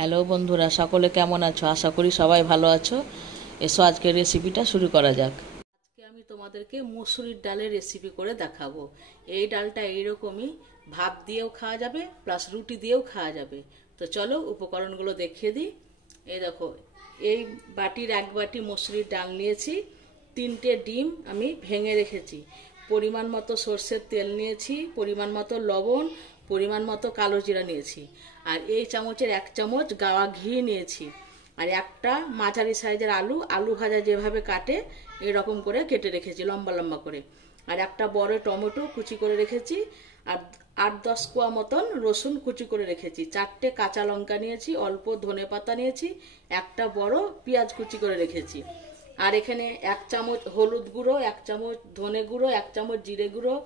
Hello বন্ধুরা, সকলে কেমন আছো? আশা করি সবাই ভালো আছো। এসো আজকের রেসিপিটা শুরু করা যাক। আজকে আমি তোমাদেরকে মসুরির ডালের রেসিপি করে দেখাবো। এই ডালটা এইরকমই ভাত দিয়েও খাওয়া যাবে, প্লাস রুটি দিয়েও খাওয়া যাবে। তো চলো উপকরণগুলো দেখিয়ে দিই। এই দেখো, এই বাটির এক বাটি মসুরির ডাল নিয়েছি। 3টে ডিম আমি ভেঙে রেখেছি। পরিমাণ মতো সর্ষের তেল নিয়েছি, পরিমাণ মতো লবণ, পরিমাণ মতো কালো জিরা নিয়েছি। আর এই চামচের 1 চামচ গাওয়া ঘি নিয়েছি। আর একটা মাঝারি সাইজের আলু ভাজা যেভাবে কাটে এরকম করে কেটে রেখেছি লম্বা লম্বা করে। আর একটা বড় টমেটো কুচি করে রেখেছি। আর 8-10 কোয়া মতন রসুন কুচি করে রেখেছি। 4টে কাঁচা লঙ্কা নিয়েছি, অল্প ধনে পাতা নিয়েছি, একটা বড় পেঁয়াজ কুচি করে রেখেছি। আর এখানে 1 চামচ হলুদ গুঁড়ো, 1 চামচ ধনে গুঁড়ো, 1 চামচ জিরে গুঁড়ো,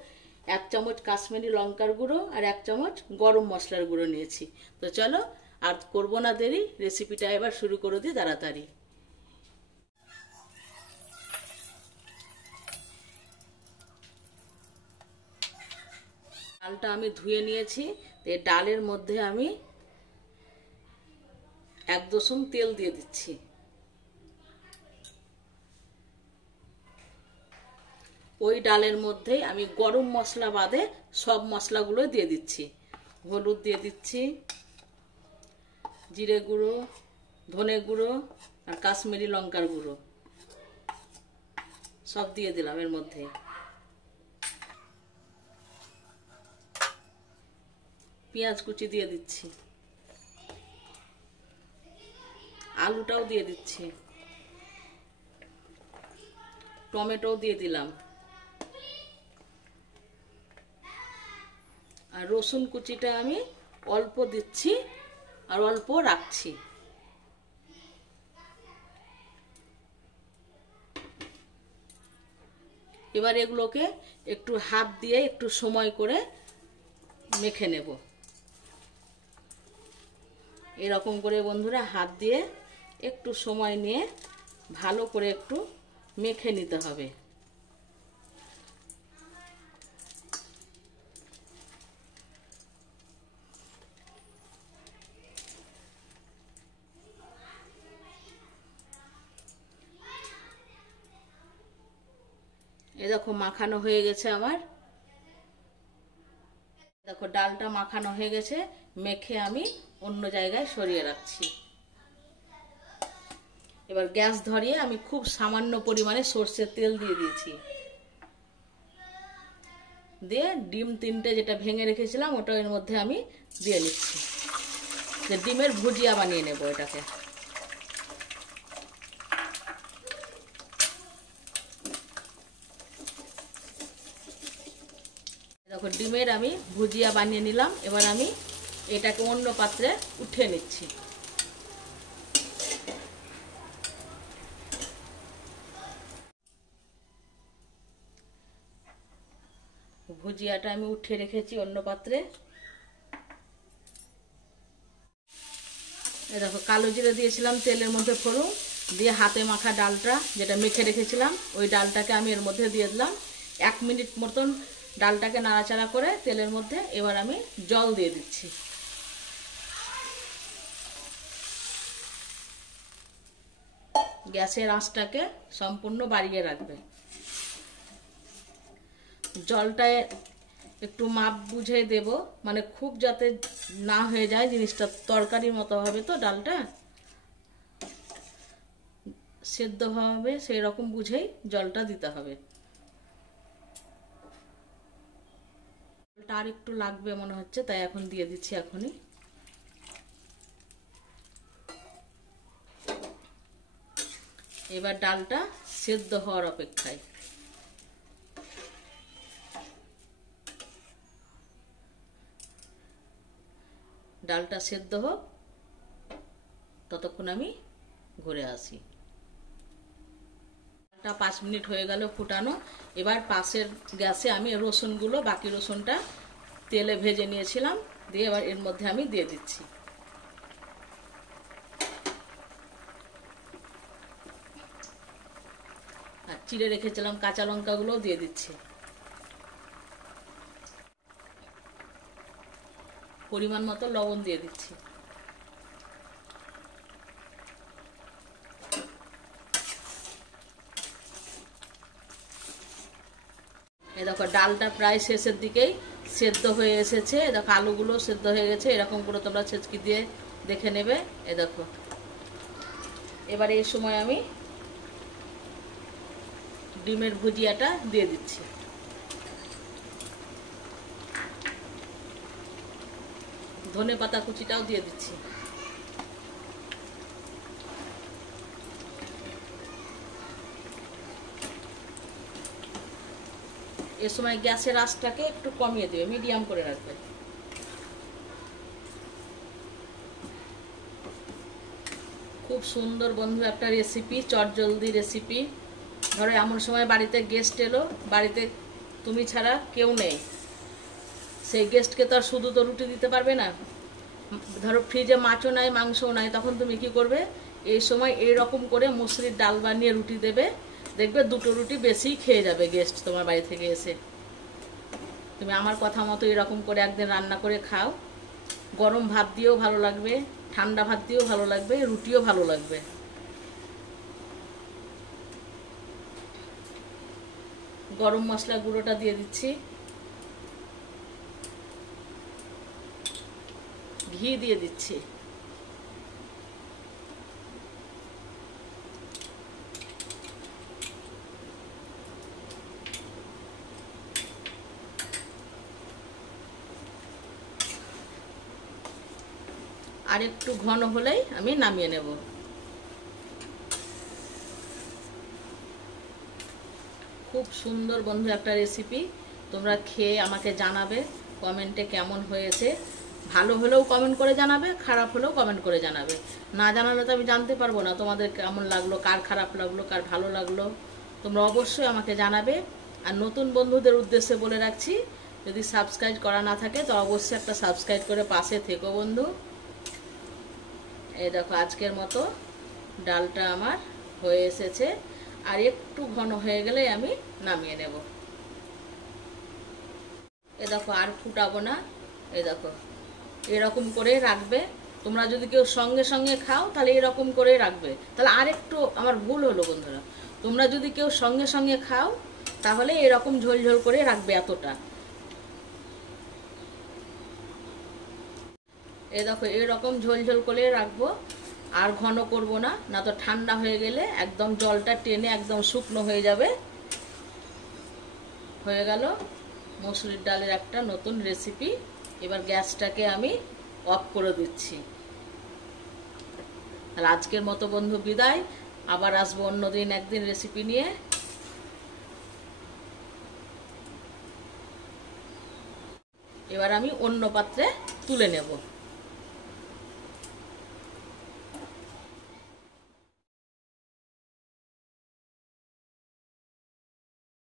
1 চামচ কাশ্মীরি লঙ্কার গুঁড়ো আর 1 চামচ গরম মশলার গুঁড়ো নিয়েছি। তো চলো আর করবো না দেরি, রেসিপিটা এবার শুরু করে দিই তাড়াতাড়ি। ডালটা আমি ধুয়ে নিয়েছি। এই ডালের মধ্যে আমি 1 দশম তেল দিয়ে দিচ্ছি। ওই ডালের মধ্যে আমি গরম মশলা বাদে সব মশলাগুলো দিয়ে দিচ্ছি। হলুদ দিয়ে দিচ্ছি, জিরে গুঁড়ো, ধনে গুঁড়ো আর কাশ্মীরি লঙ্কার গুঁড়ো সব দিয়ে দিলাম এর মধ্যে। পেঁয়াজ কুচি দিয়ে দিচ্ছি, আলুটাও দিয়ে দিচ্ছি, টমেটোও দিয়ে দিলাম, আর রসুন কুচিটা আমি অল্প দিচ্ছি আর অল্প রাখছি। এবার এগুলোকে একটু হাত দিয়ে একটু সময় করে মেখে নেব। এরকম করে বন্ধুরা হাত দিয়ে একটু সময় নিয়ে ভালো করে একটু মেখে নিতে হবে। এই দেখো মাখানো হয়ে গেছে আমার। দেখো ডালটা মাখানো হয়ে গেছে, মেখে আমি অন্য জায়গায় সরিয়ে রাখছি। এবার গ্যাস ধরিয়ে আমি খুব সামান্য পরিমাণে সর্ষের তেল দিয়ে দিয়েছি। দিয়ে ডিম 3টে যেটা ভেঙে রেখেছিলাম ওটা এর মধ্যে আমি দিয়ে নিচ্ছি। ডিমের ভুজিয়া বানিয়ে নেব এটাকে। দেখো ডিমের আমি ভুজিয়া বানিয়ে নিলাম। এবার আমি এটাকে অন্য পাত্রে উঠিয়ে নিচ্ছি। ভুজিয়াটা আমি উঠিয়ে রেখেছি অন্য পাত্রে। এই দেখো কালো জিরে দিয়েছিলাম তেলের মধ্যে ফোড়ন দিয়ে, হাতে মাখা ডালটা যেটা মেখে রেখেছিলাম ওই ডালটাকে আমি এর মধ্যে দিয়ে দিলাম। 1 মিনিট মতন ডালটাকে নাড়াচাড়া করে তেলের মধ্যে এবার আমি জল দিয়ে দিচ্ছি। গ্যাসের আঁচটাকে সম্পূর্ণ বাড়িয়ে রাখবে। জলটা একটু মাপ বুঝে দেব, মানে খুব যাতে না হয়ে যায় জিনিসটা, তরকারির মতো হবে তো ডালটা সেদ্ধ হবে, সেই রকম বুঝেই জলটা দিতে হবে। জলটা আর একটু লাগবে মনে হচ্ছে, তাই এখন দিয়ে দিচ্ছি এখনই। এবার ডালটা সেদ্ধ হওয়ার অপেক্ষায়। ডালটা সেদ্ধ হোক, ততক্ষণ আমি ঘুরে আসি। ডালটা 5 মিনিট হয়ে গেল ফুটানো। এবার পাশের গ্যাসে আমি রসুনগুলো, বাকি রসুনটা তেলে ভেজে নিয়েছিলাম, দিয়ে এবার এর মধ্যে আমি দিয়ে দিচ্ছি। আর চিড়ে রেখেছিলাম কাঁচা লঙ্কাগুলোও দিয়ে দিচ্ছি। পরিমাণ মতো লবণ দিয়ে দিচ্ছি। এই দেখো ডালটা প্রায় শেষের দিকেই সেদ্ধ হয়ে এসেছে। এই দেখো আলুগুলো সেদ্ধ হয়ে গেছে, এরকম করে তোমরা ছেঁচকি দিয়ে দেখে নেবে। এই দেখো এবারে এই সময় আমি ডিমের ভুজিয়াটা দিয়ে দিচ্ছি। ধনে পাতা কুচিটাও দিয়ে দিচ্ছি। এ সময় গ্যাসের আঁচটাকে একটু কমিয়ে দেবে, মিডিয়াম করে রাখবে। খুব সুন্দর বন্ধু একটা রেসিপি, চটজলদি রেসিপি। ধরো এমন সময় বাড়িতে গেস্ট এলো, বাড়িতে তুমি ছাড়া কেউ নেই, সেই গেস্টকে তো আর শুধু তো রুটি দিতে পারবে না। ধরো ফ্রিজে মাছও নাই, মাংসও নাই, তখন তুমি কি করবে? এই সময় এইরকম করে মুসুরির ডাল বানিয়ে রুটি দেবে, দেখবে দুটো রুটি বেশি খেয়ে যাবে গেস্ট তোমার বাড়ি থেকে এসে। তুমি আমার কথা মতো এরকম করে একদিন রান্না করে খাও। গরম ভাত দিয়েও ভালো লাগবে, ঠান্ডা ভাত দিয়েও ভালো লাগবে, রুটিও ভালো লাগবে। গরম মশলা গুঁড়োটা দিয়ে দিচ্ছি, ঘি দিয়ে দিচ্ছি, আর একটু ঘন হলেই আমি নামিয়ে নেব। খুব সুন্দর বন্ধু একটা রেসিপি, তোমরা খেয়ে আমাকে জানাবে কমেন্টে কেমন হয়েছে। ভালো হলেও কমেন্ট করে জানাবে, খারাপ হলেও কমেন্ট করে জানাবে। না জানালে তো আমি জানতে পারবো না তোমাদের কেমন লাগলো, কার খারাপ লাগলো, কার ভালো লাগলো। তোমরা অবশ্যই আমাকে জানাবে। আর নতুন বন্ধুদের উদ্দেশ্যে বলে রাখছি, যদি সাবস্ক্রাইব করা না থাকে তো অবশ্যই একটা সাবস্ক্রাইব করে পাশে থেকো বন্ধু। এই দেখো আজকের মতো ডালটা আমার হয়ে এসেছে, আর একটু ঘন হয়ে গেলে আমি নামিয়ে নেব। এ দেখো আর ফুটাবো না। এই দেখো এরকম করে রাখবে। তোমরা যদি কেউ সঙ্গে সঙ্গে খাও তাহলে এরকম করে রাখবে। তাহলে আর একটু আমার ভুল হলো বন্ধুরা, তোমরা যদি কেউ সঙ্গে সঙ্গে খাও তাহলে এরকম ঝোল ঝোল করে রাখবে এতটা। এই দেখো এরকম ঝোল ঝোল করে রাখবো, আর ঘন করব না, না তো ঠান্ডা হয়ে গেলে একদম জলটা টেনে একদম শুকনো হয়ে যাবে। হয়ে গেল মসুরির ডালের একটা নতুন রেসিপি। এবার গ্যাসটাকে আমি অফ করে দিচ্ছি। তাহলে আজকের মতো বন্ধু বিদায়, আবার আসবো অন্যদিন একদিন রেসিপি নিয়ে। এবার আমি অন্য পাত্রে তুলে নেব।